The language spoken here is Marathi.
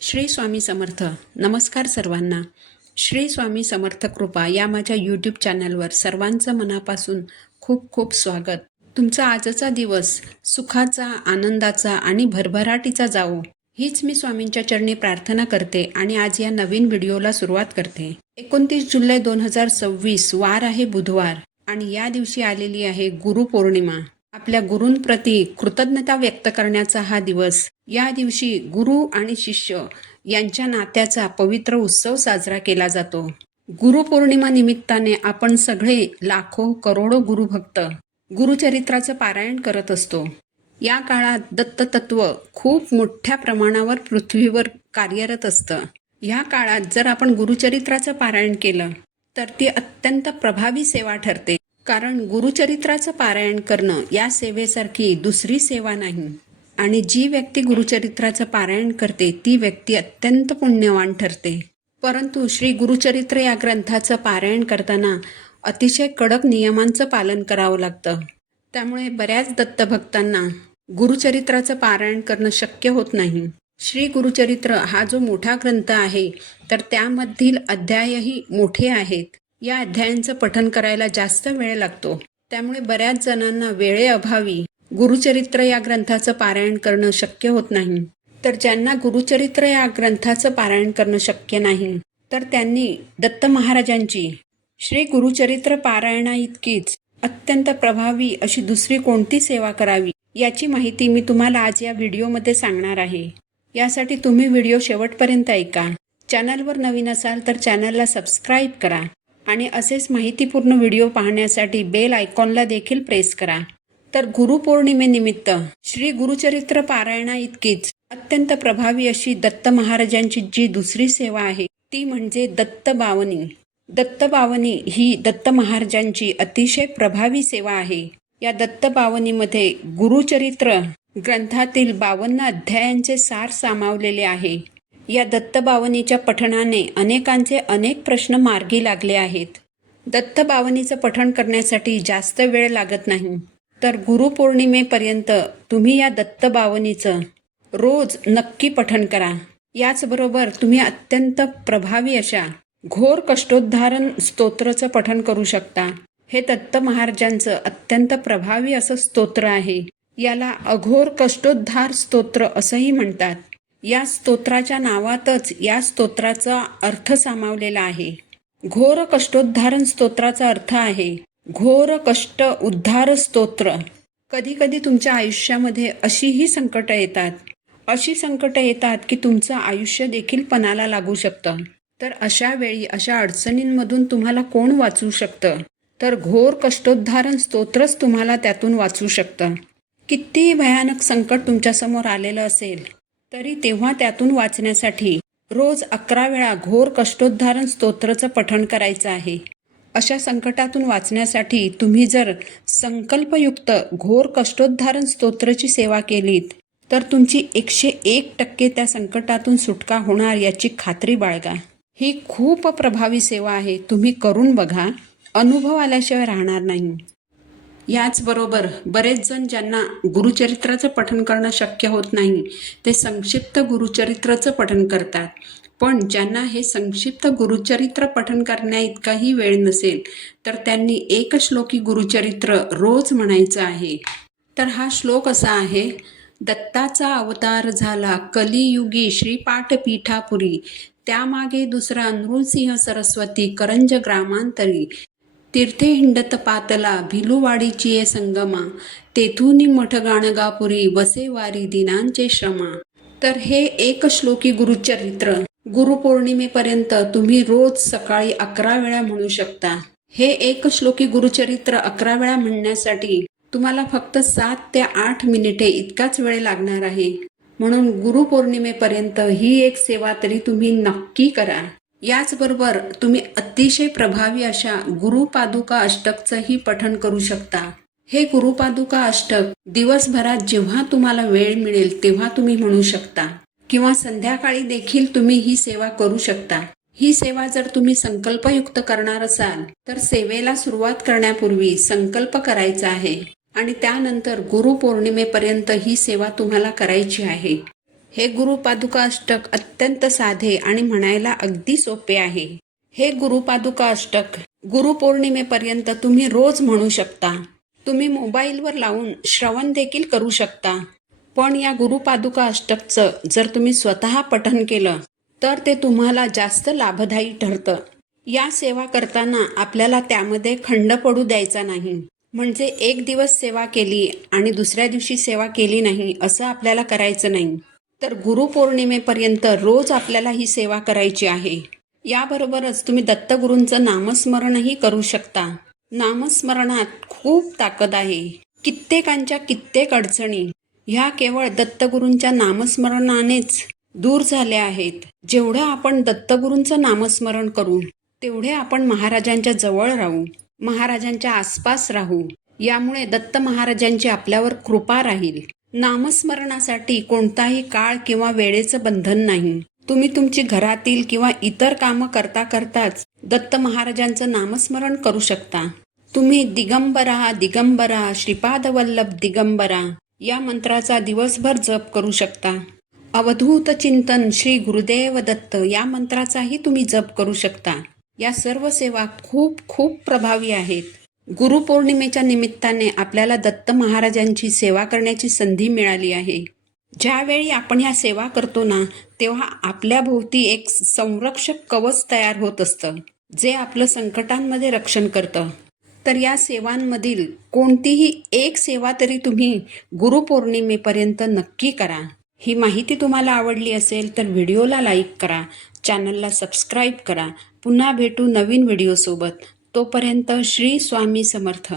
श्री स्वामी समर्थ. नमस्कार सर्वांना. श्री स्वामी समर्थ कृपा या माझ्या यूट्यूब चॅनलवर सर्वांचं मनापासून खूप खूप स्वागत. तुमचा आजचा दिवस सुखाचा, आनंदाचा आणि भरभराटीचा जावो हीच मी स्वामींच्या चरणी प्रार्थना करते आणि आज या नवीन व्हिडिओला सुरुवात करते. 29 जुलै 2026 वार आहे बुधवार आणि या दिवशी आलेली आहे गुरुपौर्णिमा. आपल्या गुरूंप्रती कृतज्ञता व्यक्त करण्याचा हा दिवस. या दिवशी गुरु आणि शिष्य यांच्या नात्याचा पवित्र उत्सव साजरा केला जातो. गुरुपौर्णिमा निमित्ताने आपण सगळे लाखो करोडो गुरुभक्त गुरुचरित्राचं पारायण करत असतो. या काळात दत्ततत्व खूप मोठ्या प्रमाणावर पृथ्वीवर कार्यरत असतं. या काळात जर आपण गुरुचरित्राचं पारायण केलं तर ती अत्यंत प्रभावी सेवा ठरते. कारण गुरुचरित्राचं पारायण करणं या सेवेसारखी दुसरी सेवा नाही. आणि जी व्यक्ती गुरुचरित्राचं पारायण करते ती व्यक्ती अत्यंत पुण्यवान ठरते. परंतु श्री गुरुचरित्र या ग्रंथाचं पारायण करताना अतिशय कडक नियमांचं पालन करावं लागतं. त्यामुळे बऱ्याच दत्तभक्तांना गुरुचरित्राचं पारायण करणं शक्य होत नाही. श्री गुरुचरित्र हा जो मोठा ग्रंथ आहे तर त्यामधील अध्यायही मोठे आहेत. या अध्यायांचं पठण करायला जास्त वेळ लागतो. त्यामुळे बऱ्याच जणांना वेळेअभावी गुरुचरित्र या ग्रंथाचं पारायण करणं शक्य होत नाही. तर ज्यांना गुरुचरित्र या ग्रंथाचं पारायण करणं शक्य नाही तर त्यांनी दत्त महाराजांची श्री गुरुचरित्र पारायणा इतकीच अत्यंत प्रभावी अशी दुसरी कोणती सेवा करावी याची माहिती मी तुम्हाला आज या व्हिडिओमध्ये सांगणार आहे. यासाठी तुम्ही व्हिडिओ शेवटपर्यंत ऐका. चॅनलवर नवीन असाल तर चॅनलला सबस्क्राईब करा आणि असेच माहितीपूर्ण व्हिडिओ पाहण्यासाठी बेल आयकॉनला देखील प्रेस करा. तर गुरुपौर्णिमेनिमित्त श्री गुरुचरित्र पारायणा इतकीच अत्यंत प्रभावी अशी दत्त महाराजांची जी दुसरी सेवा आहे ती म्हणजे दत्तबावनी. दत्तबावनी ही दत्त महाराजांची अतिशय प्रभावी सेवा आहे. या दत्तबावनीमध्ये गुरुचरित्र ग्रंथातील 52 अध्यायांचे सार सामावलेले आहे. या दत्तबावनीच्या पठणाने अनेकांचे अनेक प्रश्न मार्गी लागले आहेत. दत्तबावनीचं पठण करण्यासाठी जास्त वेळ लागत नाही. तर गुरुपौर्णिमेपर्यंत तुम्ही या दत्तबावनीचं रोज नक्की पठण करा. याचबरोबर तुम्ही अत्यंत प्रभावी अशा घोर कष्टोद्धारण स्तोत्राचं पठण करू शकता. हे दत्त महाराजांचं अत्यंत प्रभावी असं स्तोत्र आहे. याला अघोर कष्टोद्धार स्तोत्र असंही म्हणतात. या स्तोत्राच्या नावातच या स्तोत्राचा अर्थ सामावलेला आहे. घोर कष्टोद्धारण स्तोत्राचा अर्थ आहे घोर कष्ट उद्धार स्तोत्र. कधी कधी तुमच्या आयुष्यामध्ये अशी संकटं येतात की तुमचं आयुष्य देखील पणाला लागू शकतं. तर अशा वेळी अशा अडचणींमधून तुम्हाला कोण वाचवू शकतं तर घोर कष्टोद्धारण स्तोत्रच तुम्हाला त्यातून वाचवू शकतं. कितीही भयानक संकट तुमच्यासमोर आलेलं असेल तरी तेव्हा त्यातून वाचण्यासाठी रोज 11 वेळा घोर कष्टोद्धारण स्तोत्राचं पठण करायचं आहे. अशा संकटातून वाचण्यासाठी तुम्ही जर संकल्पयुक्त घोर कष्टोद्धारण स्तोत्राची सेवा केलीत तर तुमची 101% त्या संकटातून सुटका होणार याची खात्री बाळगा. ही खूप प्रभावी सेवा आहे. तुम्ही करून बघा. अनुभव आल्याशिवाय राहणार नाही. याचबरोबर बरेच जण ज्यांना गुरुचरित्राचं पठण करणं शक्य होत नाही ते संक्षिप्त गुरुचरित्राचं पठण करतात. पण ज्यांना हे संक्षिप्त गुरुचरित्र पठण करण्या इतकाही वेळ नसेल तर त्यांनी एक श्लोकी गुरुचरित्र रोज म्हणायचं आहे. तर हा श्लोक असा आहे. दत्ताचा अवतार झाला कलियुगी श्रीपाठपीठापुरी, त्यामागे दुसरा नृसिंह सरस्वती करंज ग्रामांतरी, तीर्थे हिंडत पातला भिलुवाडीची ये संगमा, तेथुनी मठ गाणगापुरी वसे वारी दिनांचे श्रमा. तर हे एक श्लोकी गुरुचरित्र गुरुपौर्णिमेपर्यंत तुम्ही रोज सकाळी 11 वेळा म्हणू शकता. हे एक श्लोकी गुरुचरित्र 11 वेळा म्हणण्यासाठी तुम्हाला फक्त 7 ते 8 मिनिटे इतकाच वेळ लागणार आहे. म्हणून गुरुपौर्णिमेपर्यंत ही एक सेवा तरी तुम्ही नक्की करा. याचबरोबर तुम्ही अतिशय प्रभावी अशा गुरुपादुका अष्टकचंही पठण करू शकता. हे गुरुपादुका अष्टक दिवसभरात जेव्हा तुम्हाला वेळ मिळेल तेव्हा तुम्ही म्हणू शकता किंवा संध्याकाळी देखील तुम्ही ही सेवा करू शकता. ही सेवा जर तुम्ही संकल्पयुक्त करणार असाल तर सेवेला सुरुवात करण्यापूर्वी संकल्प करायचा आहे आणि त्यानंतर गुरुपौर्णिमेपर्यंत ही सेवा तुम्हाला करायची आहे. हे गुरुपादुका अष्टक अत्यंत साधे आणि म्हणायला अगदी सोपे आहे. हे गुरुपादुका अष्टक गुरुपौर्णिमेपर्यंत तुम्ही रोज म्हणू शकता. तुम्ही मोबाईलवर लावून श्रवण देखील करू शकता. पण या गुरुपादुका अष्टकचं जर तुम्ही स्वतः पठण केलं तर ते तुम्हाला जास्त लाभदायी ठरतं. या सेवा करताना आपल्याला त्यामध्ये खंड पडू द्यायचा नाही. म्हणजे एक दिवस सेवा केली आणि दुसऱ्या दिवशी सेवा केली नाही असं आपल्याला करायचं नाही. तर गुरुपौर्णिमेपर्यंत रोज आपल्याला ही सेवा करायची आहे. याबरोबरच तुम्ही दत्तगुरूंचं नामस्मरणही करू शकता. नामस्मरणात खूप ताकद आहे. कित्येकांच्या कित्येक अडचणी ह्या केवळ दत्तगुरूंच्या नामस्मरणानेच दूर झाल्या आहेत. जेवढं आपण दत्तगुरूंचं नामस्मरण करू तेवढे आपण महाराजांच्या जवळ राहू, महाराजांच्या आसपास राहू. यामुळे दत्त महाराजांची आपल्यावर कृपा राहील. नामस्मरणासाठी कोणताही काळ किंवा वेळेचं बंधन नाही. तुम्ही तुमची घरातील किंवा इतर कामं करता करताच दत्त महाराजांचं नामस्मरण करू शकता. तुम्ही दिगंबरा दिगंबरा श्रीपाद वल्लभ दिगंबरा या मंत्राचा दिवसभर जप करू शकता. अवधूत चिंतन श्री गुरुदेव दत्त या मंत्राचाही तुम्ही जप करू शकता. या सर्व सेवा खूप खूप प्रभावी आहेत. गुरुपौर्णिमेच्या निमित्ताने आपल्याला दत्त महाराजांची सेवा करण्याची संधी मिळाली आहे. ज्यावेळी आपण ह्या सेवा करतो ना तेव्हा आपल्या भोवती एक संरक्षक कवच तयार होत असतं, जे आपलं संकटांमध्ये रक्षण करतं. तर या सेवांमधील कोणतीही एक सेवा तरी तुम्ही गुरुपौर्णिमेपर्यंत नक्की करा. ही माहिती तुम्हाला आवडली असेल तर व्हिडिओला लाईक करा, चॅनलला सबस्क्राईब करा. पुन्हा भेटू नवीन व्हिडिओसोबत. तोपर्यंत श्री स्वामी समर्थ.